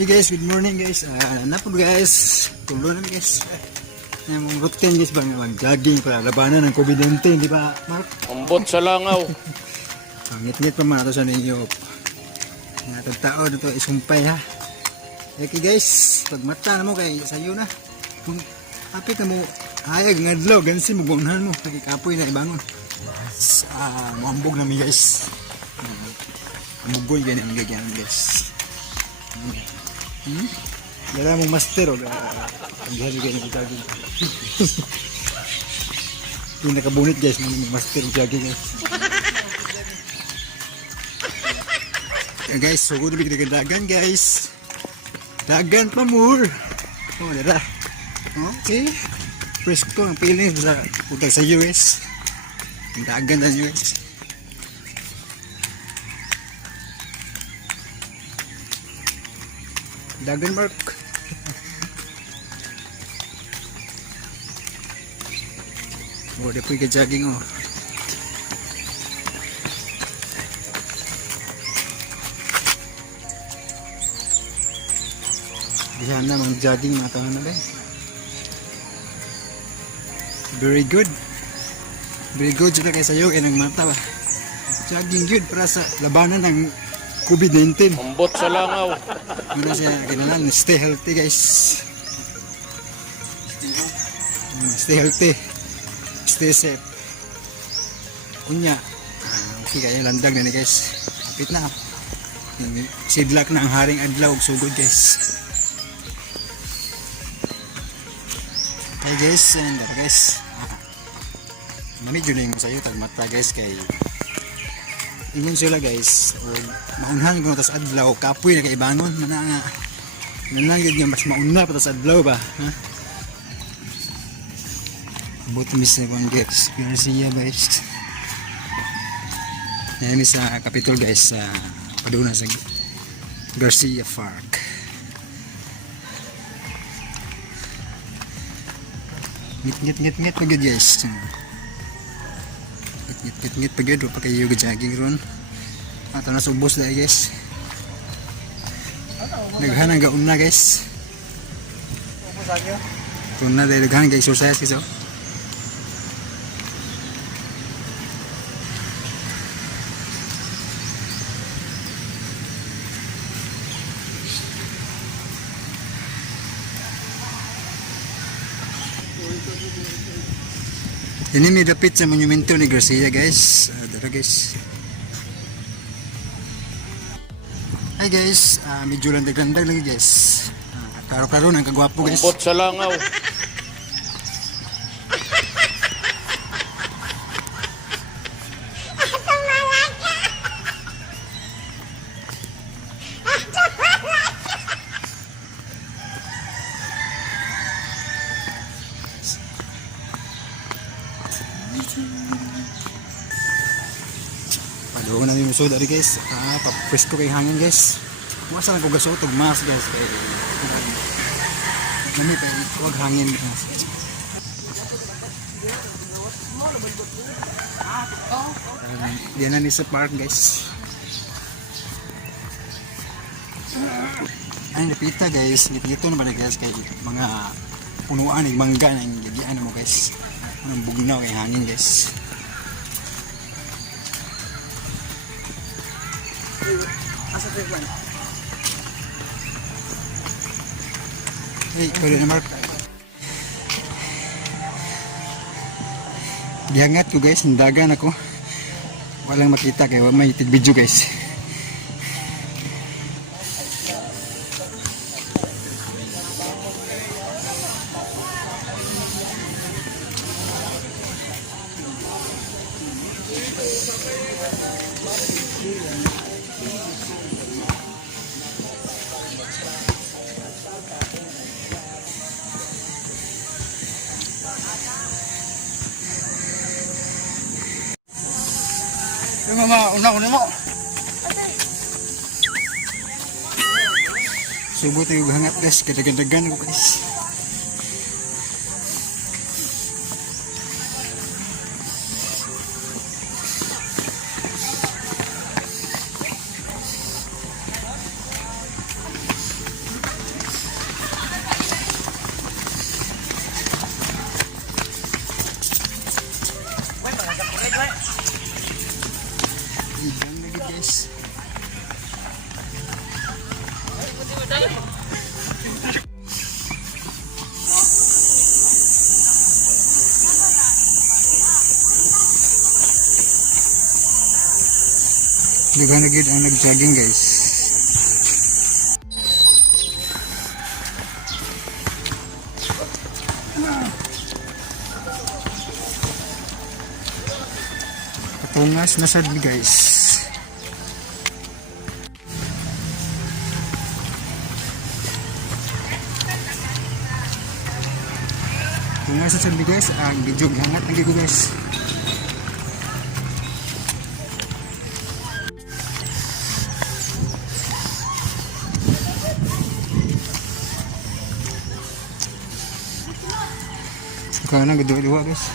Hey guys, good morning guys. Napa guys? Tulo na guys. Yung routine guys bang mag-jogging para labanan ng COVID-19, di ba Mark? Ambot sa langaw. Ngit-ngit pa man ito sa ninyo. Nga tao na ito isumpay ha. Okay guys, pag mata na mo kay sayo na. Kung apit na mo, hayag ng adlaw, gansin mo buunahan mo. Nagikapoy na ibangon. Mahambog na mi guys. Mahambog ganyan ang gagyan guys. Dala mong master o paghabi kayo ng jogging. Yung nakabunit guys, mong master o jogging guys. Guys, so good bigyan ng dagan guys. Dagan pa more. Oh, dara. Okay. Presko ang piling sa utang sa US. Dagan na US. Dagan Mark. Oh, dia pergi ke jogging oh. Di sana mag-jogging mga taon na guys. Very good. Very good juga kayo sa'yo kaya ng mata ba. Jogging good para sa labanan ng COVID-19. Ambot sa langaw. Muna siya kinalan, stay healthy guys. Stay healthy. Stay safe. Kunya. Okay kaya landag na ni guys. Kapit na. Sidlak na ang haring adlaw ug sugod guys. Hey guys, and guys. Manidyo na yung sa'yo tagmata guys kay ingon sila guys o maunhan ko tas adlaw kapoy na kay bangon mana nga nananggid nga mas mauna pa tas adlaw ba ha but miss na kong guys Garcia guys yan sa Capitol guys sa paduna sa Garcia Park ngit pagod guys ngit pagod pa kayo jogging ron ato na subos dahil guys naghanang gaun na guys ito na dahil naghanang ga-exercise guys oh. Ini may dapit sa monumento ni Garcia guys. Dara guys. Hi guys, medyo lang daglandag lagi guys. Karo-karo nang kagwapo guys. Ambot sa langaw. Padoon na yung musod ari guys. Papresko kay hangin guys. Masa lang ko gasot og mas guys kay nami kay wag hangin. Diyan na ni sa park guys. Ay napita guys, dito na ba guys kay mga punuan ng mangga nang gagian mo guys. Anong bugnaw kay hangin guys. Hey, pwede na Mark. Dihangat ko guys, nandagan ako. Walang makita kaya may video guys. Yung mga una-una mo. Subot yung hangat guys, kadagadagan ko guys. Daghan na gid ang nag-jogging guys. Katungas na sad guys. Tungas na sad guys, ang video hangat lagi ko guys. Kaya na gadua-dua guys.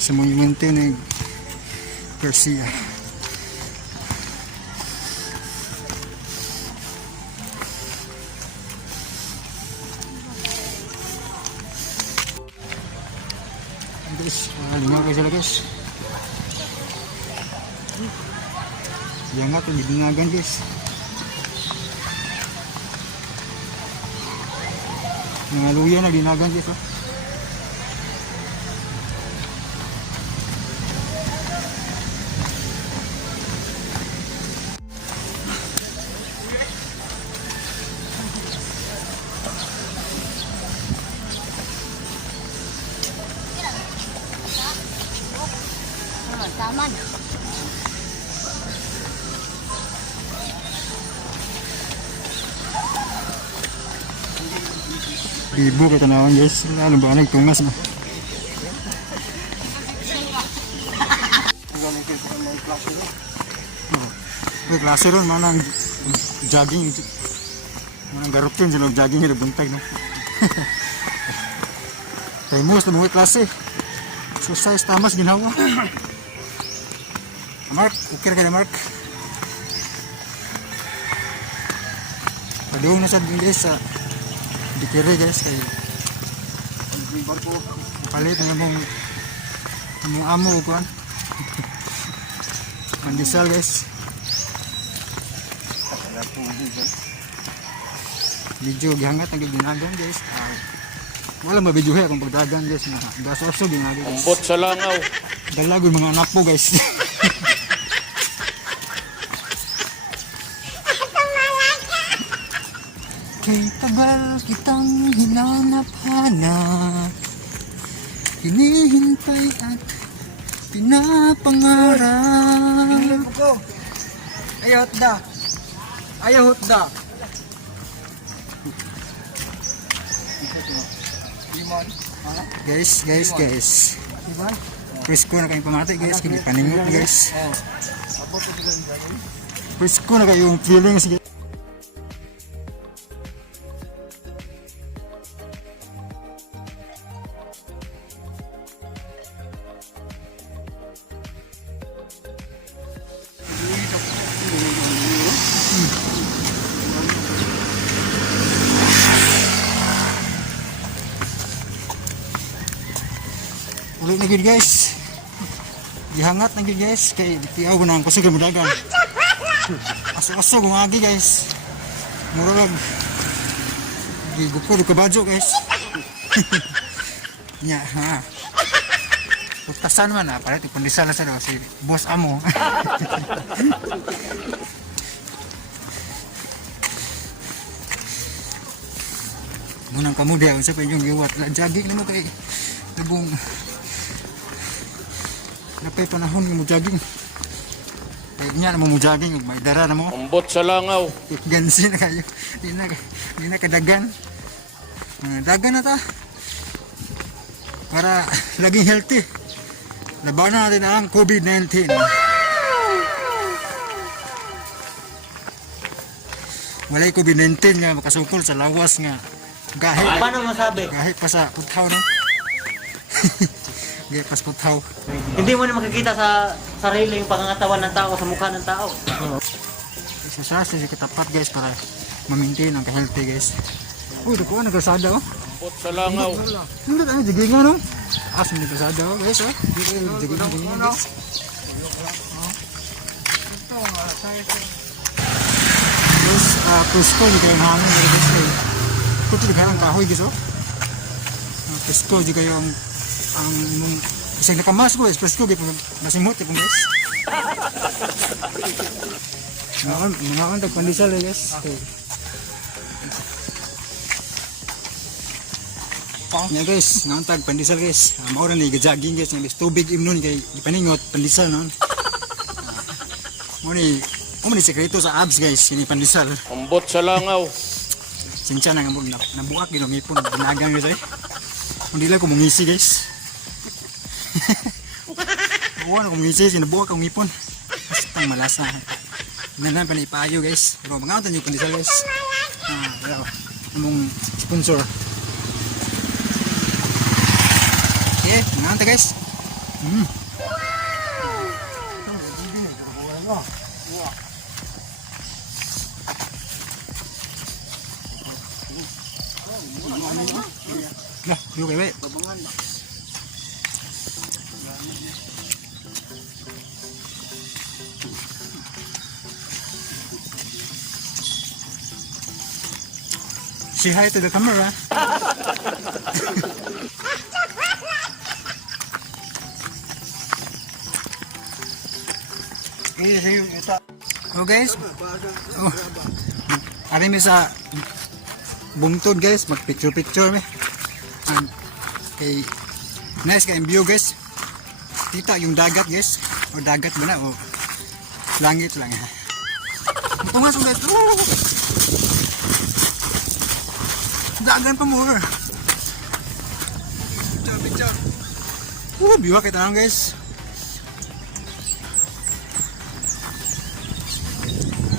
Sa monumento ng Garcia. Guys, lima guys sila guys. Yan nga ito, dinagan guys. Mga luya na dinagan guys oh. Taman. Bibo kita naman guys, lalo ba nagtungas na. May klase ron, manang jogging. Manang garutin sila jogging na buntag no. Famous na mga klase. Exercise tamas ginawa. Mark, ukir ka na Mark. Padung na sa guys sa dikiri guys kayo. Palit na mong amo ko kan. Pandisal guys. Video gihangat ang ginagan guys. Wala mabidyohe akong pagdagan guys na gasoso ginagawa guys. Umbot sa langaw. Dalagoy mga anak po guys. Kay tagal kitang hinanap-hanap, hinihintay at pinapangarap. Ayaw hotda. Ayaw hotda. Guys. Presko na kayong pamati guys, kini paningot guys. Presko na kayong feelings guys. Ulit na gid guys. Gihangat na gid guys kay tiaw na ang kusog mo dagan. Aso-aso gumagi guys. Murag gigukod ka badyo guys. Nya ha. Putasan man na para tipundisal na sa daw si boss amo. Munang kamu dia unsa pa yung giwat la jogging na mo kay labong napay panahon nga mo jogging. Kaya niya na mo jogging, may dara na mo. Umbot sa langaw. Gansi na kayo. Di na kadagan. Dagan na ta. Para laging healthy. Labanan natin ang COVID-19. Walay COVID-19 nga makasukol sa lawas nga. Gahit. Paano masabi? Gahit pa sa puthaw no. Gahit pa sa puthaw. Hindi mo na makikita sa sarili yung pangangatawan ng tao sa mukha ng tao. Isa-sasa si katapat guys para ma-maintain ang ka-healthy guys. Uy, dako na kasada oh. Umbot sa langaw. Hindi tayo jiging nga no. As mo kasada oh guys oh. Jiging guys. Guys, presko di kayo hangin dari guys eh. Ito tigalang kahoy guys oh. Presko di kayo ang imong isang nakamas ko presko gitu masimot po guys. Mga tagpandisal eh guys. Okay. Ya guys, ngantag pandisal guys. Mao ra ni jogging guys, ng tubig imnon kay ipaningot pandisal non. Mo ni sekreto sa abs guys, ini pandisal. Ambot sa langaw. Sinsya na nga mo nabuak gid ngipon ginagang guys eh. Hindi lang ko mungisi guys. Buwan ko mungisi sinabuak ang ngipon. Basta malasa. Nanan pa ni payo guys. Pero mga yung pandisal guys. Pero among sponsor. Okay, nganta guys. Lah, yuk bebe. Say hi to the camera. Oh guys. Oh. Ari mi sa bungtod guys, mag picture me. Kay nice kay view guys. Kita yung dagat guys. O dagat ba na o langit lang ha. Tungas guys. Oh. Dagan pa more. Picture. View kita lang guys.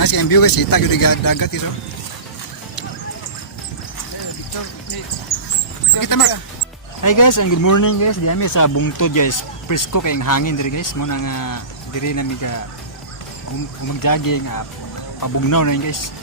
Nice kay view guys, kita yung dagat ito. Kita mar. Hi guys, and good morning guys. Di kami sa bungtod guys. Presko kay hangin diri guys. Mo nang diri na mi ka mag-jogging pabugnaw na yun guys.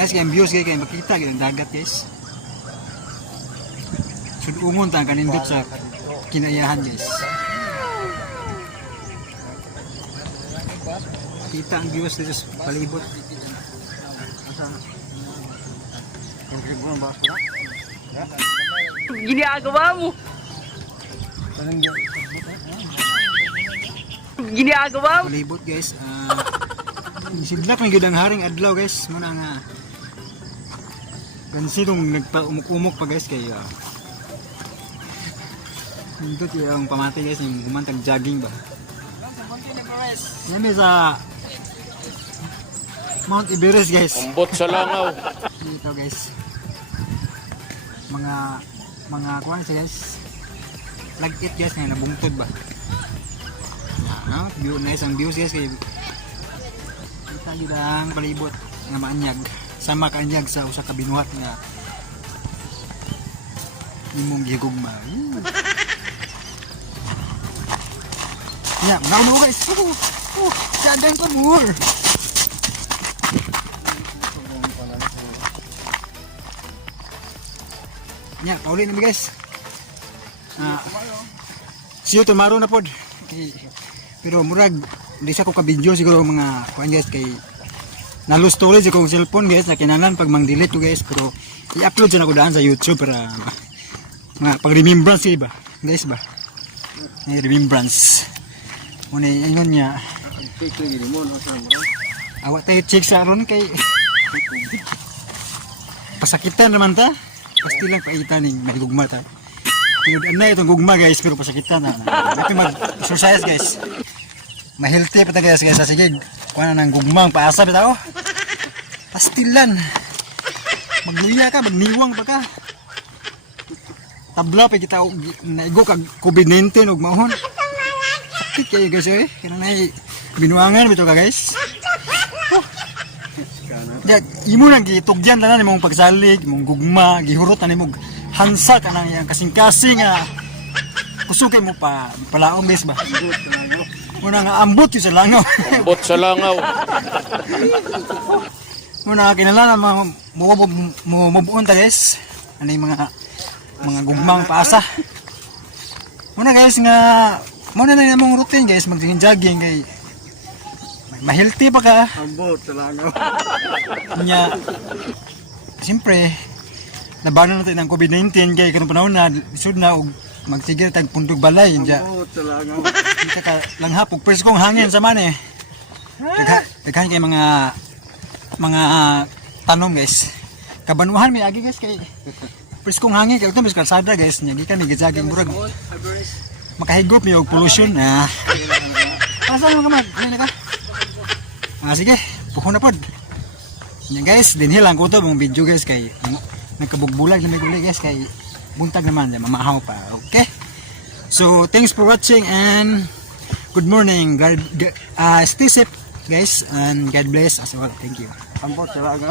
Nice kay views guys, kay makita gyud ang dagat guys. Sud ungon ta kanindot sa kinayahan guys. Kita ang views dito sa palibot. Ginagawa mo. Ginagawa mo. Palibot guys. Sidlak may gudang haring adlaw guys. Muna nga gansidong nagpa-umuk-umuk pa guys kay nindot yung pamati guys yung gumantag jogging ba. Yan sa Mount Everest guys. Ambot sa langaw. Dito guys. Mga kuwan siya guys. Lagkit guys nga nabungtod ba. View nice ang views guys kay kita gyud ang palibot nga maanyag. Sama kaanyag sa usa ka binuhat nga imong gihugma. Ya, now guys. Dagan pa more. Ya, pauli na guys. See you tomorrow na pod. Okay. Pero murag di sa ko ka video siguro mga kuan guys kay nalo storage ko cellphone guys na kinahanglan pag mang-delete to guys pero i-upload sa nako daan sa YouTube para mga pag remembrance ba guys ba. May remembrance. Muna ingon niya. Awak tayo check sa aron kay pasakitan naman ta. Pasti lang paitan ning may gugma ta. Tinud na itong gugma guys pero pasakitan na. Dapat mag-exercise guys. Ma-healthy pa ta guys kaysa sige kuha na ng gugmang paasa bitaw. Pastilan. Magluya ka, magniwang pa ka. Tabla pa kita naigo kag COVID-19 ug mahon. Sakit kayo guys eh. Kaya na binuangan bitaw ka guys. Ya, imo nang gitugyan tanan imong pagsalig, imong gugma, gihurot na imong hansa ka nang yang kasing-kasing kusukin mo pa palaong guys ba. Muna nga ambot yung sa langaw. Ambot sa langaw. Muna kinala na mabuon ta guys. Ano yung mga gugmang paasa. Muna guys nga muna na yung routine guys, mag-jogging kay Mahilti pa ka. Ambot sa langaw. Nya, siyempre, labanan natin ng COVID-19 kaya kanong panahon na isod na og magtigil tayong pundog balay. Nya, Ambot sa langaw. kita ka lang hapog. Preskong hangin sa man eh. Daghan kay mga tanom guys. Kabanuhan may agi guys kay preskong hangin kay ito mis kalsada guys. Nya gikan ni gajaging murag. Makahigop mi og pollution. Asa mo kaman? Ano na ka? Sige, puho na pod. Yan guys, dinhi lang ko to mong video guys kay nagkabugbulag na may gulay guys kay buntag naman dyan, mamahaw pa. Okay? So, thanks for watching and good morning. Stay safe guys and God bless as well. Thank you. Ambot sa langaw.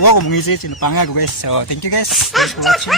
Buwa ko mong isit, sinapanga ko guys. So, thank you guys. Thanks for watching.